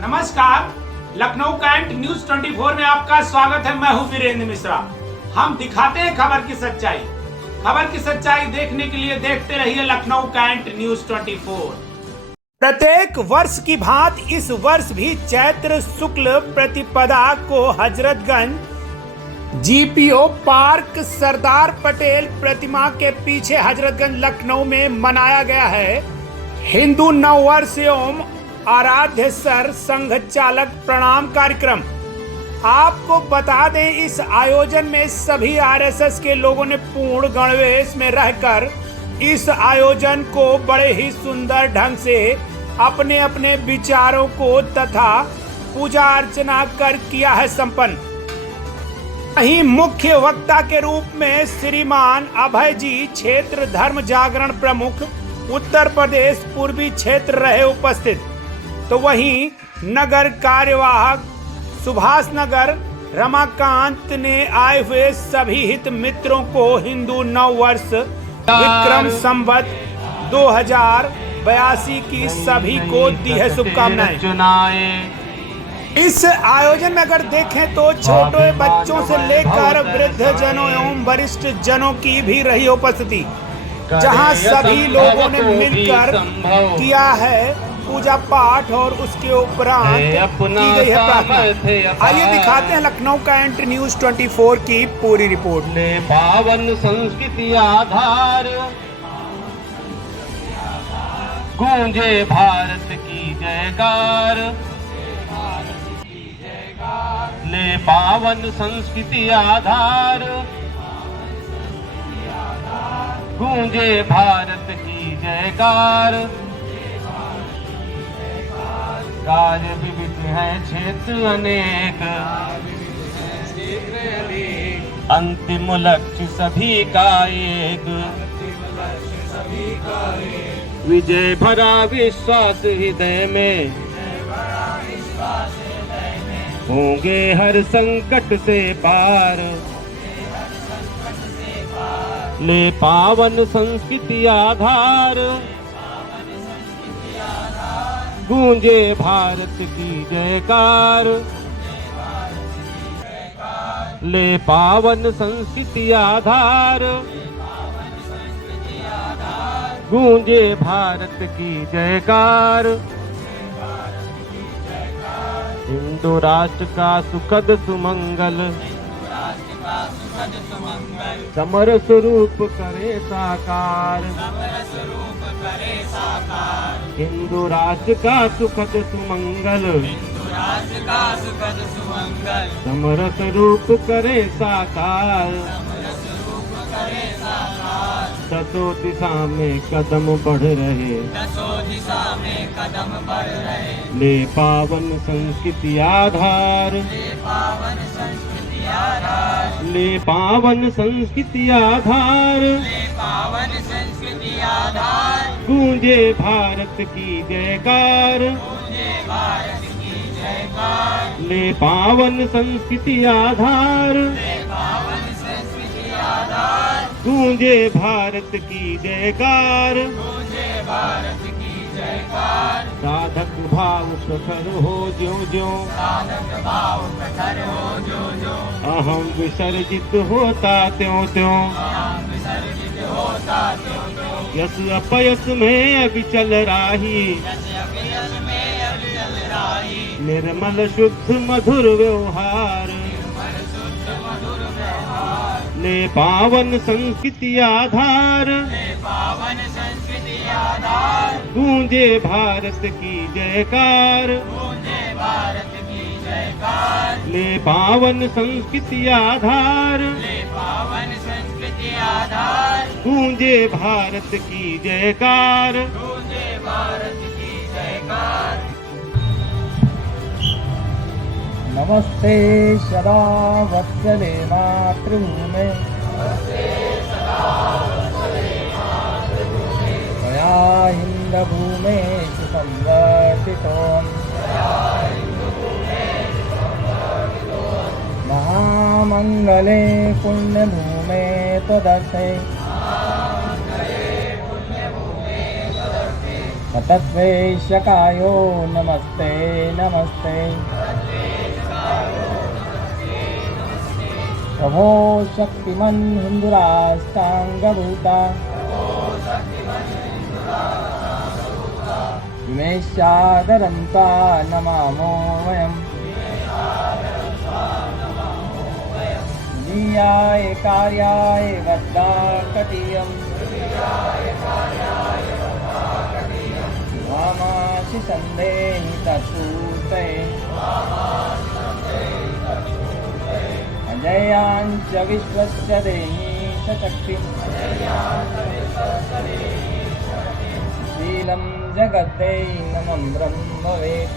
नमस्कार, Lucknow cantt news 24 में आपका स्वागत है। मैं हूं वीरेंद्र मिश्रा। हम दिखाते हैं खबर की सच्चाई। खबर की सच्चाई देखने के लिए देखते रहिए लखनऊ कैंट न्यूज 24। प्रत्येक वर्ष की भांति इस वर्ष भी चैत्र शुक्ल प्रतिपदा को हजरतगंज जीपीओ पार्क सरदार पटेल प्रतिमा के पीछे हजरतगंज लखनऊ में मनाया गया है हिंदू नववर्ष एवं आराध्य सर संघ चालक प्रणाम कार्यक्रम। आपको बता दें, इस आयोजन में सभी आरएसएस के लोगों ने पूर्ण गणवेश में रहकर इस आयोजन को बड़े ही सुंदर ढंग से अपने अपने विचारों को तथा पूजा अर्चना कर किया है संपन्न। वहीं मुख्य वक्ता के रूप में श्रीमान अभय जी, क्षेत्र धर्म जागरण प्रमुख उत्तर प्रदेश पूर्वी क्षेत्र रहे उपस्थित। तो वहीं नगर कार्यवाहक सुभाष नगर रमाकांत ने आए हुए सभी हित मित्रों को हिंदू नव वर्ष विक्रम संवत 2082 की सभी को दी है शुभकामनाएं। इस आयोजन में अगर देखें तो छोटे बच्चों से लेकर वृद्ध जनों एवं वरिष्ठ जनों की भी रही उपस्थिति, जहां सभी लोगों ने मिलकर किया है पूजा पाठ और उसके उपरांत की गई है प्रार्थना। आइए दिखाते हैं लखनऊ कैंट न्यूज 24 की पूरी रिपोर्ट। पावन संस्कृति आधार गूंजे भारत की जयकार, ले पावन संस्कृति आधार गूंजे भारत की जयकार। कार्य विविध है क्षेत्र अनेक, अंतिम लक्ष्य सभी का एक, विजय भरा विश्वास हृदय में, होंगे हर संकट से पार, ले पावन संस्कृति आधार गूंजे भारत की जयकार, ले पावन संस्कृति आधार गूंजे भारत की जयकार। हिंदू राष्ट्र का सुखद सुमंगल समर स्वरूप करे साकार, हिंदू राष्ट्र का सुखद सुमंगल समर स्वरूप करे साकार। दसों दिशा में कदम बढ़ रहे, ले पावन संस्कृति आधार, ले पावन संस्कृति आधार गूंजे भारत की जयकार, ले पावन संस्कृति आधार गूंजे भारत की जयकार। साधक भाव प्रखर हो ज्यों ज्यों, अहम विसर्जित होता त्यों त्यों, यस अपयस में अविचल राही, निर्मल शुद्ध मधुर व्यवहार, ले पावन संस्कृति आधार गूंजे भारत की जयकार, ले पावन संस्कृति आधार गूंजे भारत की जयकार। नमस्ते सदा वत्सले मातृभूमे, मया हिन्दभूमे संवर्धितोऽहम्, महामङ्गले पुण्यभूमे त्वदर्थे, ततस्वेशकायो नमस्ते नमस्ते प्रभो शक्तिमन् हिन्दुराष्टाङ्गभूता विमेशादरन्ता नमामो वयम् नीयाय कार्याय वद्दाकटीयम् वामाशि सन्देहि तत्पूर्तये अजयाञ्च विश्वस्य देहि सशक्तिम् शीलं जगद्दैनमं ब्रह्म भवेत्